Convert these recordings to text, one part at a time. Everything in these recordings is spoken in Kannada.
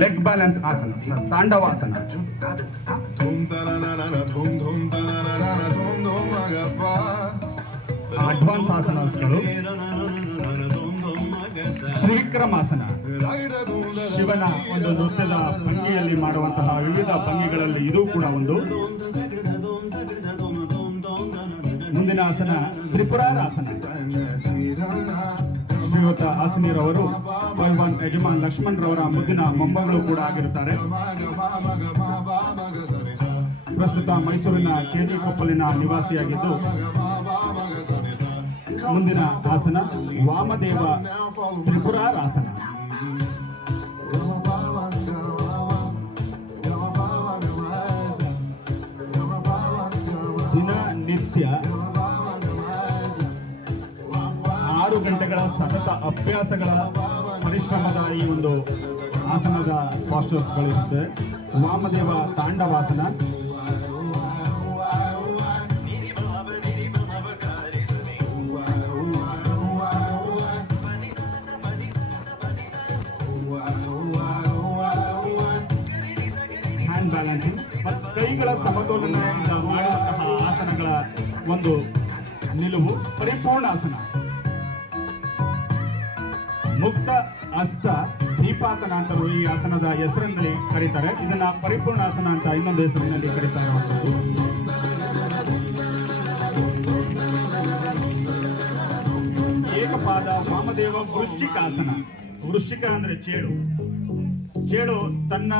ಲೆಗ್ ಬ್ಯಾಲೆನ್ಸ್ ಆಸನ, ತಾಂಡವಾಸನ. ಅಡ್ವಾನ್ಸ್ ಆಸನಗಳು. ತ್ರಿವಿಕ್ರಮಾಸನ, ಶಿವನ ಒಂದು ನೃತ್ಯದ ಭಂಗಿಯಲ್ಲಿ ಮಾಡುವಂತಹ ವಿವಿಧ ಭಂಗಿಗಳಲ್ಲಿ ಇದು ಕೂಡ ಒಂದು. ಮುಂದಿನ ಆಸನ ತ್ರಿಪುರಾರಾಸನ. ಶ್ರೀಯುತ ಆಸನಿರವರು ಪೈಲ್ವಾನ್ ಯಜಮಾನ್ ಲಕ್ಷ್ಮಣ್ ರವರ ಮುದ್ದಿನ ಮೊಮ್ಮಗಳು ಕೂಡ ಆಗಿರುತ್ತಾರೆ. ಪ್ರಸ್ತುತ ಮೈಸೂರಿನ ಕೆಜಿ ಕೊಪ್ಪಲಿನ ನಿವಾಸಿಯಾಗಿದ್ದು, ಮುಂದಿನ ಆಸನ ವಾಮದೇವ ತ್ರಿಪುರಾರಾಸನ. ದಿನನಿತ್ಯ 6 ಗಂಟೆಗಳ ಸತತ ಅಭ್ಯಾಸಗಳ ಪರಿಶ್ರಮದ ಈ ಒಂದು ಆಸನದ ಪಾಸ್ಟರ್ಸ್ಗಳಿರುತ್ತೆ. ವಾಮದೇವ ತಾಂಡವಾಸನ. ಹ್ಯಾಂಡ್ ಬ್ಯಾಲೆನ್ಸಿಂಗ್ ಮತ್ತು ಕೈಗಳ ಸಮತೋಲನೆಯಿಂದ ಮಾಡುವಂತಹ ಆಸನಗಳ ಒಂದು ನಿಲುವು ಪರಿಪೂರ್ಣಾಸನ. ಮುಕ್ತ ಹಸ್ತ ದೀಪಾಸನ ಅಂತ ಈ ಆಸನದ ಹೆಸರಿನಲ್ಲಿ ಕರೀತಾರೆ. ಇದನ್ನ ಪರಿಪೂರ್ಣಾಸನ ಅಂತ ಇನ್ನೊಂದು ಹೆಸರಿನಲ್ಲಿ ಕರೀತಾರೆ. ಏಕಪಾದ ವಾಮದೇವ ವೃಶ್ಚಿಕಾಸನ. ವೃಶ್ಚಿಕ ಅಂದ್ರೆ ಚೇಳು. ಚೇಳು ತನ್ನ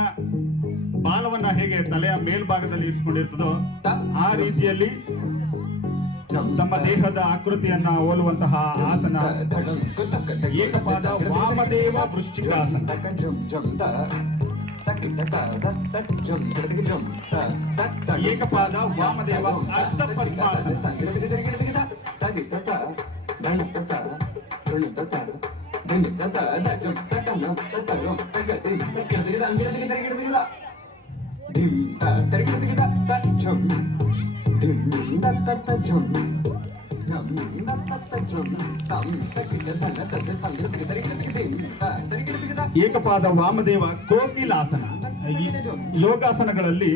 ಬಾಲವನ್ನ ಹೇಗೆ ತಲೆಯ ಮೇಲ್ಭಾಗದಲ್ಲಿ ಇರಿಸಿಕೊಂಡಿರ್ತದೋ ಆ ರೀತಿಯಲ್ಲಿ ತಮ್ಮ ದೇಹದ ಆಕೃತಿಯನ್ನ ಹೋಲುವಂತಹ ಆಸನ ಏಕಪಾದ ವಾಮದೇವ ವೃಶ್ಚಿಕಾಸನ. ಏಕಪಾದ ವಾಮದೇವ ಅರ್ಧ ಪದ್ಮಾಸನ. ಏಕಪಾದ ವಾಮದೇವ ಕೋಕಿಲಾಸನ. ಯೋಗಾಸನಗಳಲ್ಲಿ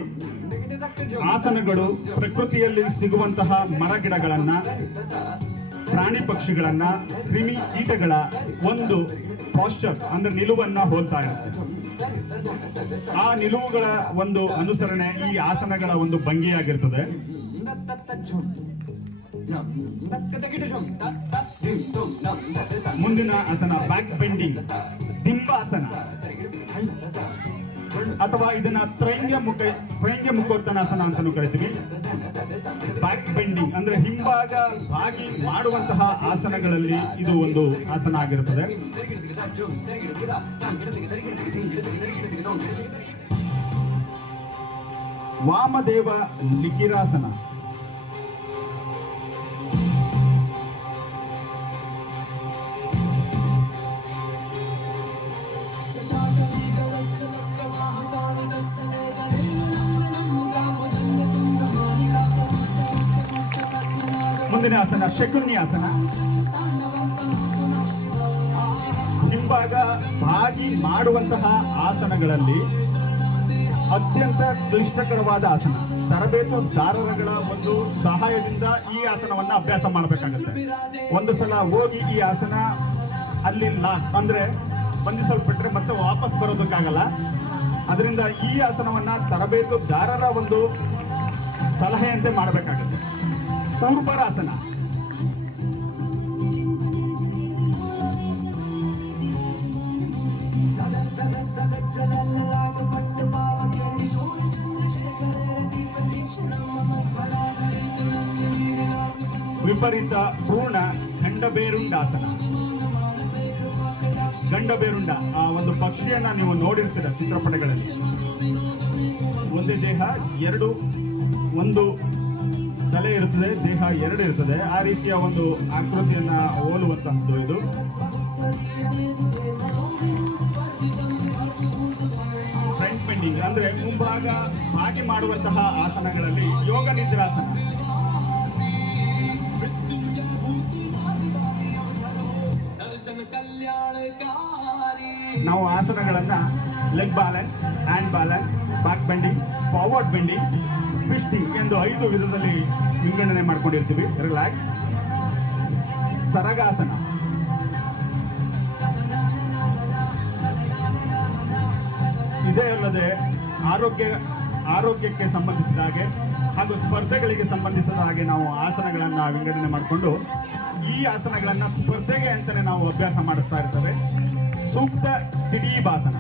ಆಸನಗಳು ಪ್ರಕೃತಿಯಲ್ಲಿ ಸಿಗುವಂತಹ ಮರಗಿಡಗಳನ್ನ, ಪ್ರಾಣಿ ಪಕ್ಷಿಗಳನ್ನ, ಕ್ರಿಮಿ ಕೀಟಗಳ ಒಂದು ಪಾಸ್ಚರ್ ಅಂದ್ರೆ ನಿಲುವನ್ನ ಹೋಲ್ತಾ ಇರುತ್ತೆ. ಆ ನಿಲುವುಗಳ ಒಂದು ಅನುಸರಣೆ ಈ ಆಸನಗಳ ಒಂದು ಭಂಗಿಯಾಗಿರ್ತದೆ. ಮುಂದಿನ ಆಸನ ಬ್ಯಾಕ್ ಬೆಂಡಿಂಗ್ ದಿಂಬಾಸನ, ಅಥವಾ ಇದನ್ನ ತ್ರೈಂಗ್ಯ ಮುಖೋತ್ತನಾಸನ ಅಂತಾನು ಕರಿತೀವಿ. ಬ್ಯಾಕ್ ಬೆಂಡಿಂಗ್ ಅಂದ್ರೆ ಹಿಂಭಾಗ ಬಾಗಿ ಮಾಡುವಂತಹ ಆಸನಗಳಲ್ಲಿ ಇದು ಒಂದು ಆಸನ ಆಗಿರುತ್ತದೆ. ವಾಮದೇವ ಲಿಖಿರಾಸನ. ಮುಂದಿನ ಆಸನ ಶಕುನ್ಯಾಸನ. ಹಿಂಭಾಗ ಬಾಗಿ ಮಾಡುವಂತಹ ಆಸನಗಳಲ್ಲಿ ಅತ್ಯಂತ ಕ್ಲಿಷ್ಟಕರವಾದ ಆಸನ. ತರಬೇತುದಾರರುಗಳ ಒಂದು ಸಹಾಯದಿಂದ ಈ ಆಸನವನ್ನ ಅಭ್ಯಾಸ ಮಾಡಬೇಕಾಗತ್ತೆ. ಒಂದು ಸಲ ಹೋಗಿ ಈ ಆಸನ ಅಲ್ಲಿ ಅಂದ್ರೆ ಬಂಧಿಸಲ್ಪಟ್ರೆ ಮತ್ತೆ ವಾಪಸ್ ಬರೋದಕ್ಕಾಗಲ್ಲ. ಅದರಿಂದ ಈ ಆಸನವನ್ನ ತರಬೇತುದಾರರ ಒಂದು ಸಲಹೆಯಂತೆ ಮಾಡಬೇಕಾಗುತ್ತೆ. ಪೂರ್ವರಾಸನ. ವಿಪರೀತ ಪೂರ್ಣ ಗಂಡಬೇರುಂಡಾಸನ. ಗಂಡಬೇರುಂಡ ಆ ಒಂದು ಪಕ್ಷಿಯನ್ನ ನೀವು ನೋಡಿರ್ತೀರ ಚಿತ್ರಪಟಗಳಲ್ಲಿ. ಒಂದೇ ದೇಹ ಒಂದು ತಲೆ ಇರುತ್ತದೆ, ದೇಹ 2 ಇರ್ತದೆ. ಆ ರೀತಿಯ ಒಂದು ಆಕೃತಿಯನ್ನ ಹೋಲುವಂತಹದ್ದು ಇದು. ಫ್ರಂಟ್ ಬೆಂಡಿಂಗ್ ಅಂದ್ರೆ ಮುಂಭಾಗ ಬಾಗಿ ಮಾಡುವಂತಹ ಆಸನಗಳಲ್ಲಿ ಯೋಗ ನಿದ್ರಾಸನ. ಕಲ್ಯಾಣಕಾರಿ ನಾವು ಆಸನಗಳನ್ನು leg balance, hand balance, back bending, forward bending, twisting ಎಂದು 5 ವಿಧದಲ್ಲಿ ವಿಂಗಡಣೆ ಮಾಡ್ಕೊಂಡಿರ್ತೀವಿ. ರಿಲ್ಯಾಕ್ಸ್, ಸರಗಾಸನ, ಇದೇ ಅಲ್ಲದೆ ಆರೋಗ್ಯಕ್ಕೆ ಸಂಬಂಧಿಸಿದ ಹಾಗೆ ಹಾಗೂ ಸ್ಪರ್ಧೆಗಳಿಗೆ ಸಂಬಂಧಿಸಿದ ಹಾಗೆ ನಾವು ಆಸನಗಳನ್ನು ವಿಂಗಡಣೆ ಮಾಡಿಕೊಂಡು ಈ ಆಸನಗಳನ್ನು ಸ್ಪರ್ಧೆಗೆ ಅಂತಲೇ ನಾವು ಅಭ್ಯಾಸ ಮಾಡಿಸ್ತಾ ಇರ್ತೇವೆ. ಸೂಕ್ತ ಟಿಡೀಬಾಸನ.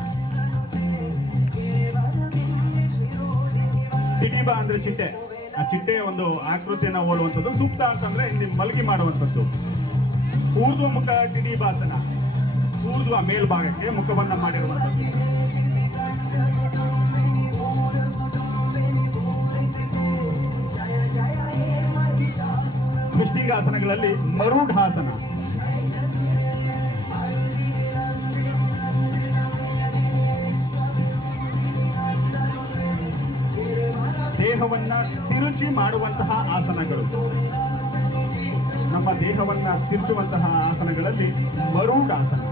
ಟಿಡೀಬಾ ಅಂದ್ರೆ ಚಿಟ್ಟೆ. ಆ ಚಿಟ್ಟೆಯ ಒಂದು ಆಕೃತಿಯನ್ನು ಹೋಲುವಂಥದ್ದು. ಸೂಕ್ತ ಅಂತಂದ್ರೆ ಇಲ್ಲಿ ಮಲಗಿ ಮಾಡುವಂಥದ್ದು. ಊರ್ಧ್ವ ಮುಖ ಟಿಡೀಬಾಸನ. ಊರ್ಧ್ವ ಮೇಲ್ಭಾಗಕ್ಕೆ ಮುಖವನ್ನ ಮಾಡಿರುವಂಥದ್ದು. ಟ್ವಿಸ್ಟಿಂಗ್ ಆಸನಗಳಲ್ಲಿ ಮರುಢಾಸನ. ದೇಹವನ್ನ ತಿರುಚಿ ಮಾಡುವಂತಹ ಆಸನಗಳು. ನಮ್ಮ ದೇಹವನ್ನ ತಿರುಚುವಂತಹ ಆಸನಗಳಲ್ಲಿ ಮರುಢಾಸನ.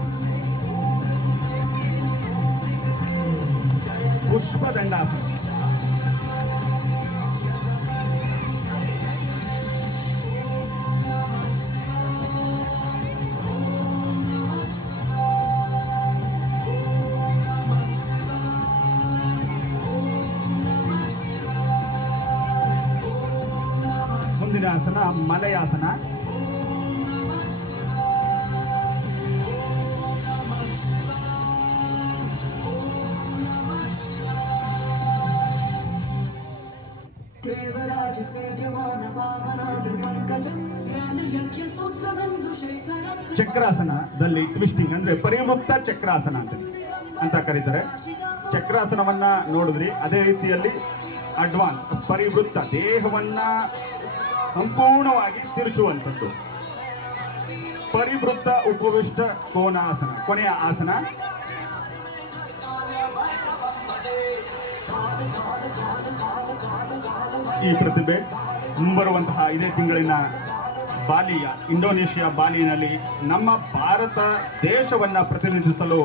ಪುಷ್ಪದಂಡಾಸನ. ಮುಂದಿನ ಆಸನ ಮಲಯಾಸನ. ಚಕ್ರಾಸನದಲ್ಲಿ ಟ್ವಿಸ್ಟಿಂಗ್ ಅಂದ್ರೆ ಪರಿವೃತ್ತ ಚಕ್ರಾಸನ ಅಂತ ಕರೀತಾರೆ. ಚಕ್ರಾಸನವನ್ನ ನೋಡಿದ್ರಿ, ಅದೇ ರೀತಿಯಲ್ಲಿ ಅಡ್ವಾನ್ಸ್ ಪರಿವೃತ್ತ, ದೇಹವನ್ನ ಸಂಪೂರ್ಣವಾಗಿ ತಿರುಚುವಂಥದ್ದು. ಪರಿವೃತ್ತ ಉಪವಿಷ್ಟ ಕೋನಾಸನ, ಕೊನೆಯ ಆಸನ. ಈ ಪ್ರತಿಭೆ ಮುಂಬರುವಂತಹ ಇದೇ ತಿಂಗಳಿನ ಬಾಲಿಯ ಇಂಡೋನೇಷ್ಯಾ ಬಾಲಿನಲ್ಲಿ ನಮ್ಮ ಭಾರತ ದೇಶವನ್ನ ಪ್ರತಿನಿಧಿಸಲು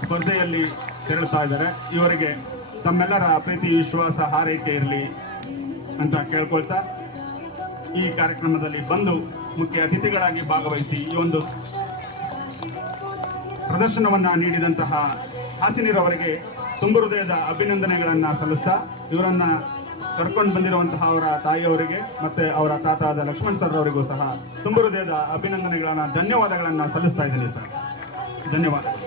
ಸ್ಪರ್ಧೆಯಲ್ಲಿ ತೆರಳುತ್ತಾ ಇದ್ದಾರೆ. ಇವರಿಗೆ ತಮ್ಮೆಲ್ಲರ ಪ್ರೀತಿ, ವಿಶ್ವಾಸ, ಹಾರೈಕೆ ಇರಲಿ ಅಂತ ಕೇಳ್ಕೊಳ್ತಾ ಈ ಕಾರ್ಯಕ್ರಮದಲ್ಲಿ ಬಂದು ಮುಖ್ಯ ಅತಿಥಿಗಳಾಗಿ ಭಾಗವಹಿಸಿ ಈ ಒಂದು ಪ್ರದರ್ಶನವನ್ನ ನೀಡಿದಂತಹ ಹಾಸಿನಿರವರಿಗೆ ತುಂಬು ಹೃದಯದ ಅಭಿನಂದನೆಗಳನ್ನ ಸಲ್ಲಿಸ್ತಾ, ಇವರನ್ನ ಕರ್ಕೊಂಡು ಬಂದಿರುವಂತಹ ಅವರ ತಾಯಿಯವರಿಗೆ ಮತ್ತೆ ಅವರ ತಾತ ಆದ ಲಕ್ಷ್ಮಣ್ ಸರ್ ಅವರಿಗೂ ಸಹ ತುಂಬು ಹೃದಯದ ಅಭಿನಂದನೆಗಳನ್ನ, ಧನ್ಯವಾದಗಳನ್ನ ಸಲ್ಲಿಸ್ತಾ ಇದ್ದೀನಿ ಸರ್. ಧನ್ಯವಾದಗಳು.